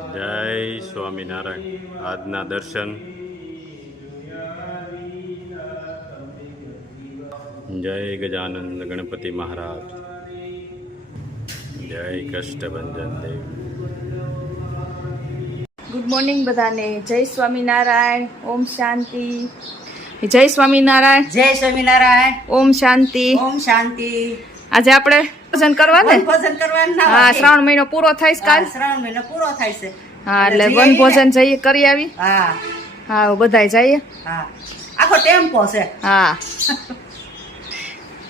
જય સ્વામિનારાયણ. આજના દર્શન. જય ગજાનંદ ગણપતિ મહારાજ. જય કષ્ટભંજન દેવ. ગુડ મોર્નિંગ બધાને. જય સ્વામિનારાયણ. ઓમ શાંતિ. જય સ્વામિનારાયણ. જય સ્વામિનારાયણ. ઓમ શાંતિ. ઓમ શાંતિ. આજે આપણે ભજન કરવાને. ભોજન કરવાનું ના હા, હોય. શ્રાવણ મહિનો પૂરો થાય છે કાલ. શ્રાવણ મહિનો પૂરો થાય છે. હા, એટલે જઈએ વન ને. ભોજન જઈએ કરી આવી. હા હા, બધાય જઈએ. હા આખો ટેમ્પો છે. હા.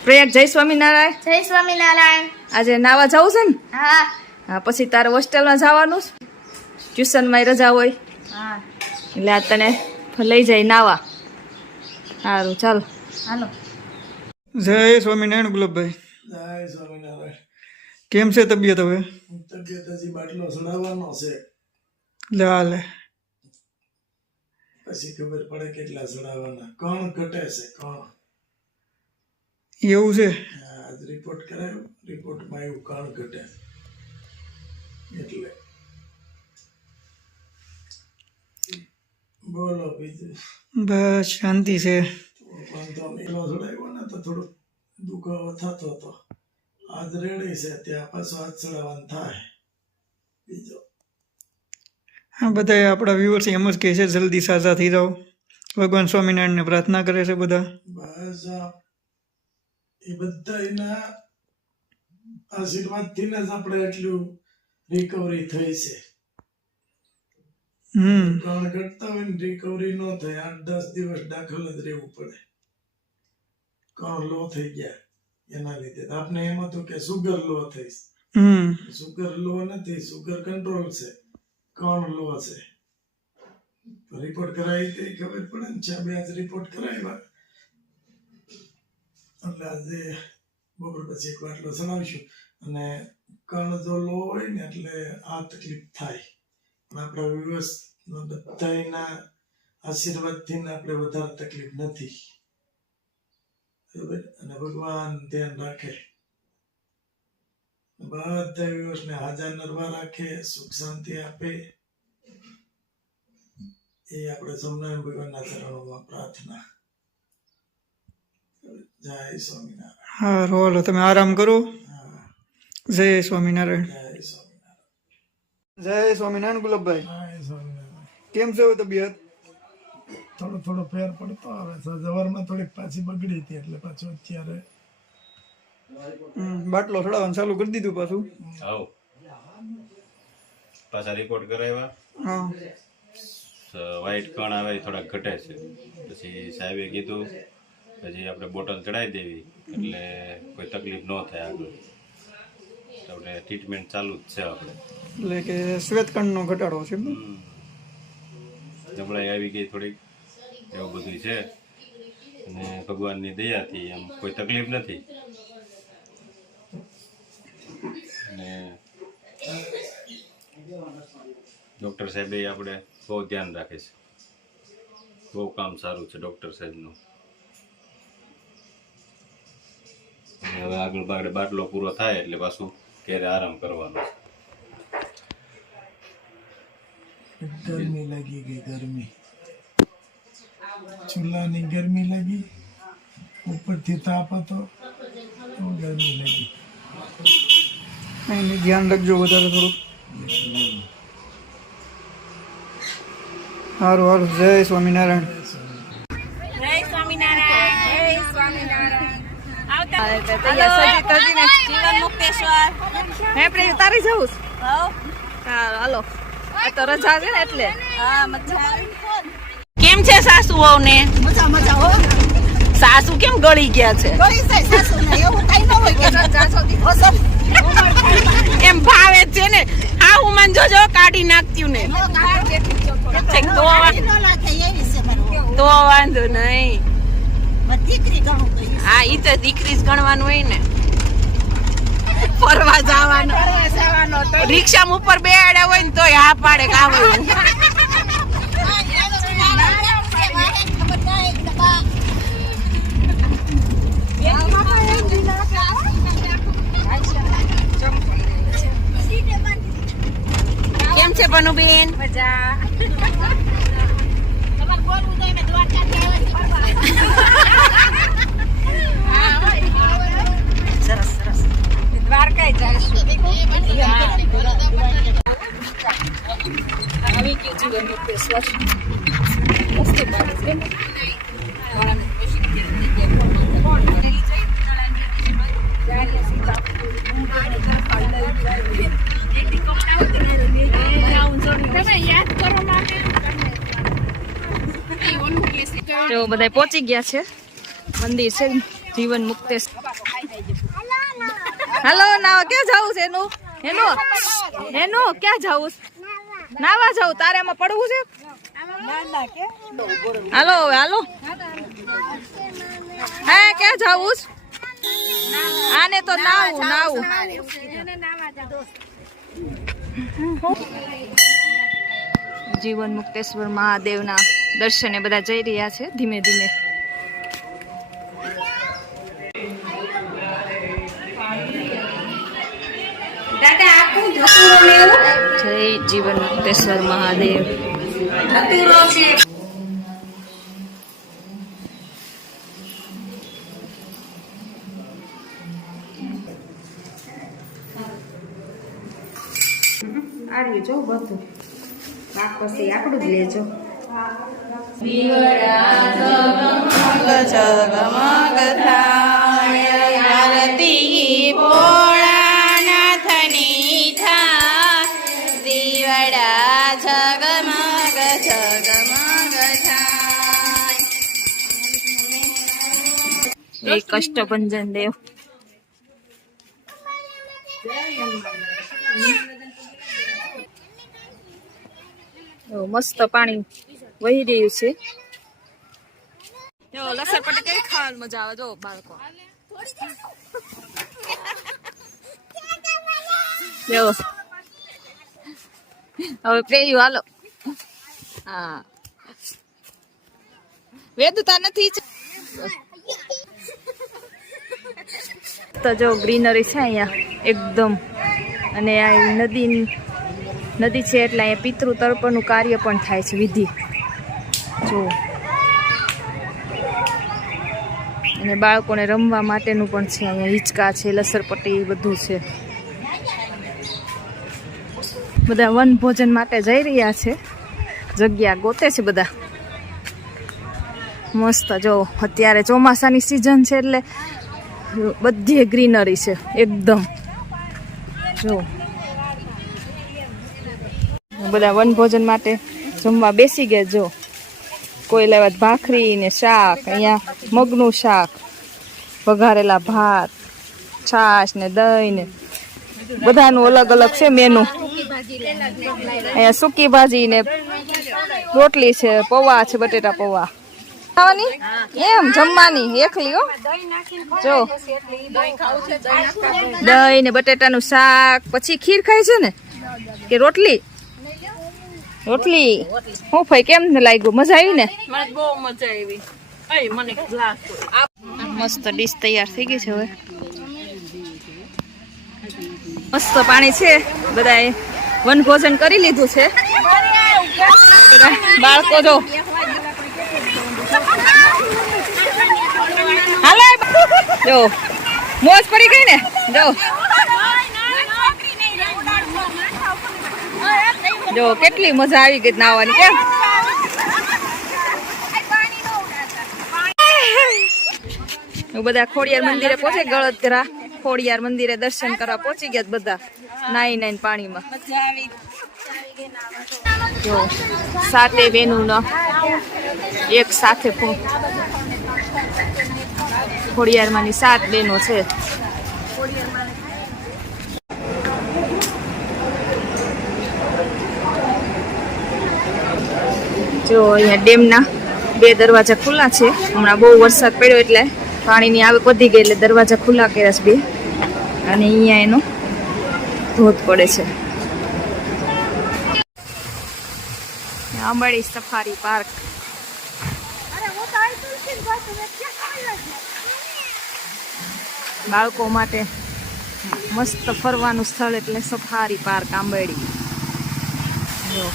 પ્રયાગ. જય સ્વામિનારાયણ. જય સ્વામિનારાયણ. આજે નાવા જવું છે ને? હા હા, પછી તારે હોસ્ટેલમાં જવાનું છે. ટ્યુશનમાં રજા હોય હા એટલે આ તને લઈ જાય નાવા. સારું, ચાલો. હાલો. જય સ્વામિનારાયણ ગુલાબભાઈ. જય સ્વામિનારાયણ. કેમ છે તબિયત હવે? તબિયત હજી બાટલો ચડાવવાનો છે, લે આ લે. પછી ખબર પડે કેટલા ચડાવવાના. કોણ ઘટે છે કોણ. એવું છે? આજ રિપોર્ટ કરાયો, રિપોર્ટમાં એવું કોણ ઘટે એટલે. બોલો બીજું. બસ શાંતિ છે. વાંધો નહીં. એટલો ચડાવ્યો ને તો થોડુંક દુખાવો થતો હતો. આજ રેડી છે, ત્યાં પાછો હાથ ચડાવવાનું થાય. બીજો હા, બધા આપણા વ્યુઅર્સ એમ જ કહે છે જલ્દી સાજા થઈ જાઓ. ભગવાન સ્વામિનારાયણને પ્રાર્થના કરે છે બધા. બસ એ બધા એના આશીર્વાદથી જ આપણે એટલું રિકવરી થઈ છે. કણ ઘટતા હોય ને રિકવરી ન થાય. 8-10 દિવસ દાખલ જ રહેવું પડે. કણ લો થઈ ગયા એના લીધે. આપણે એમ હતું કે સુગર લો થઈશ. સુગર લો નથી, સુગર કંટ્રોલ છે, કણ લો છે. રિપોર્ટ કરાવી તે ખબર પડે ને. 6 આજ રિપોર્ટ કરાવ્યા એટલે આજે બપોર પછી એક બાટલો ચડાવીશું. અને કણ જો લો હોય ને એટલે આ તકલીફ થાય. પણ આપણા વ્યવસ બધાના આશીર્વાદથી આપણે વધારે તકલીફ નથી. બરાબર. અને ભગવાન ધ્યાન રાખે, બધા વ્યવસને હાજર નરવા રાખે, સુખ શાંતિ આપે. એ આપણે સ્વામિનારાયણ ભગવાનના ચરણોમાં પ્રાર્થના. જય સ્વામિનારાયણ. હા, રોલો તમે આરામ કરો. હા, જય સ્વામિનારાયણ. જય સ્વામિનારાયણ. જય સ્વામિનારાયણ ગુલાબભાઈ. જય સ્વામિનારાયણ. કેમ છે હવે તબિયત? થોડો ફેર પડતો આવે છે. સવારમાં થોડીક પાછી બગડી હતી એટલે પાછું અત્યારે બાટલો ચડાવવાનું ચાલુ કરી દીધું પાછું. આવો પાછા રિપોર્ટ કરાવ્યા. હા, વ્હાઈટ કણ આવે એ થોડાક ઘટે છે. પછી સાહેબે કીધું પછી આપણે બોટલ ચડાવી દેવી એટલે કોઈ તકલીફ ન થાય આગળ. આપણે ટ્રીટમેન્ટ ચાલુ જ છે આપણે. એટલે કે શ્વેતકણનો ઘટાડો છે. નબળાઈ આવી ગઈ થોડીક, એવું બધું છે. અને ભગવાનની દયાથી એમ કોઈ તકલીફ નથી. અને ડૉક્ટર સાહેબે આપણે બહુ ધ્યાન રાખે છે. બહુ કામ સારું છે ડૉક્ટર સાહેબનું. અને હવે આગળ બાટલો પૂરો થાય એટલે પાછું ક્યારે આરામ કરવાનો છે. ગરમી લાગી ગઈ. ગરમી, ચૂલાની ગરમી લાગી, ઉપરથી તાપ હતો તો ગરમી લાગી. એનું ધ્યાન રાખજો વધારે થોડુંક. સારું સારું. જય સ્વામિનારાયણ. જય સ્વામિનારાયણ. જય સ્વામિનારાયણ. જીવન મુક્તેશ્વર. હે પ્રિય, તારી જવું છે? હો. સારું, હાલો. આ તો રજા છે ને એટલે. હા, મજા આવે. કેમ છે સાસુ વહુ ને? મજા મજા હો. સાસુ કેમ ગળી ગયા છે? ગળી જાય સાસુ ને એવું કઈ ન હોય કે એમ ભાવે છે ને. આ હું મન જોજો કાઢી નાખત્યું ને. તો વાંધો નહીં. દીકરી ઘણું તો હા, ઈ તો દીકરી જ ગણવાનું હોય ને. ફરવા જવાનો રિક્ષામાં ઉપર બેડે હોય ને તોય હા પાડે કાવડું. કેમ છે ભનુબેન? સરસ સરસ દ્વારકા જઈશું. તો બધા પહોંચી ગયા છે. મંદિર છે જીવન મુક્તેશ. હાલો નાવા ક્યાં જવું છે? એનું ક્યાં જવું? નાવા જવું તારે એમાં પડવું છે? હાલો હવે હાલો. હા ક્યાં જવું? આને તો નાવું. જીવન મુક્તેશ્વર મહાદેવના દર્શને બધા જઈ રહ્યા છે ધીમે ધીમે. જય જીવન મુક્તેશ્વર મહાદેવ. આર્યું જો બધું બાક પછી આપણું જ લેજો. એક કષ્ટભંજન દેવ. મસ્ત પાણી વહી રહ્યું છે. જો લસરપટ્ટી કઈ ખાવાની મજા આવે જો બાળકો. જો હવે પ્રેયું હાલો. હા વેદતા નથી તો જો ગ્રીનરી છે અહીંયા એકદમ. અને આ નદી છે એટલે અહીંયા પિતૃ તર્પણનું કાર્ય પણ થાય છે વિધિ જો. અને બાળકોને રમવા માટેનું પણ છે અહીંયા. હિંચકા છે, લસરપટ્ટી બધું છે. બધા વન ભોજન માટે જઈ રહ્યા છે. જગ્યા ગોતે છે બધા. મસ્ત જો અત્યારે ચોમાસાની સિઝન છે એટલે બધી ગ્રીનરી છે એકદમ જો. બધા વન ભોજન માટે જમવા બેસી ગયા જો. કોઈ લેવા ભાખરી ને શાક, અહીંયા મગનું શાક, વઘારેલા ભાત, છાશ ને દહીં ને બધાનું અલગ અલગ છે મેનુ. અહીંયા સૂકી ભાજી ને રોટલી છે, પૌવા છે, બટેટા પૌવા ખાવાની એમ જમવાની એકલી હો જો. દહીં ને બટેટાનું શાક, પછી ખીર ખાય છે ને કે રોટલી? રોટલી. હું ભાઈ કેમ લાગ્યું? મજા આવી ને? બહુ મજા આવી. મને મસ્ત ડીશ તૈયાર થઈ ગઈ છે હવે. મસ્ત પાણી છે. બધાએ વન ભોજન કરી લીધું છે. બધા બાળકો જો હાલે જો મોજ પડી ગઈ ને જો. જો કેટલી મજા આવી ગઈ નાવાની કેમ. બધા ખોડિયાર મંદિરે પહોંચી. ગળતરા ખોડિયાર મંદિરે દર્શન કરવા પહોંચી ગયા બધા નાઈ પાણીમાં. જો સાતે બેનું એક સાથે ખોડિયારમાંની 7 બેનો છે. જો અહીંયા ડેમના 2 દરવાજા ખુલ્લા છે. હમણાં બહુ વરસાદ પડ્યો એટલે પાણીની આવક વધી ગઈ એટલે દરવાજા ખુલ્લા કર્યા છે 2. અને અહીંયા એનો ધોધ પડે છે. અંબાડી સફારી પાર્ક. બાળકો માટે મસ્ત ફરવાનું સ્થળ એટલે સફારી પાર્ક આંબેડી. જો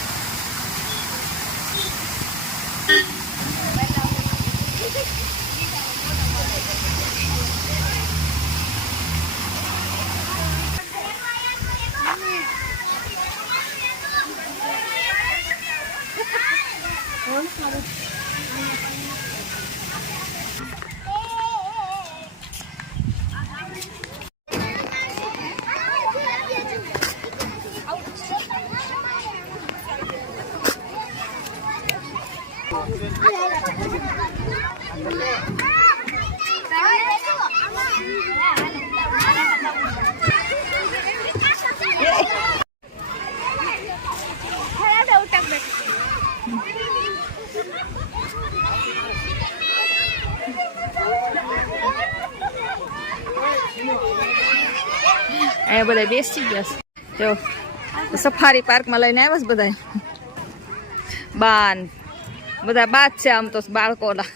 અહીંયા બધા બેસી ગયા છે જો સફારી પાર્કમાં લઈને આવ્યા છે બધા બાન બધા બાદ છે આમ તો બાળકોના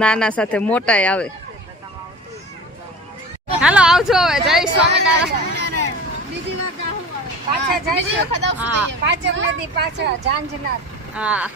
નાના સાથે મોટા આવે. હાલો આવજો હવે. જય સ્વામિનારાયણ. હા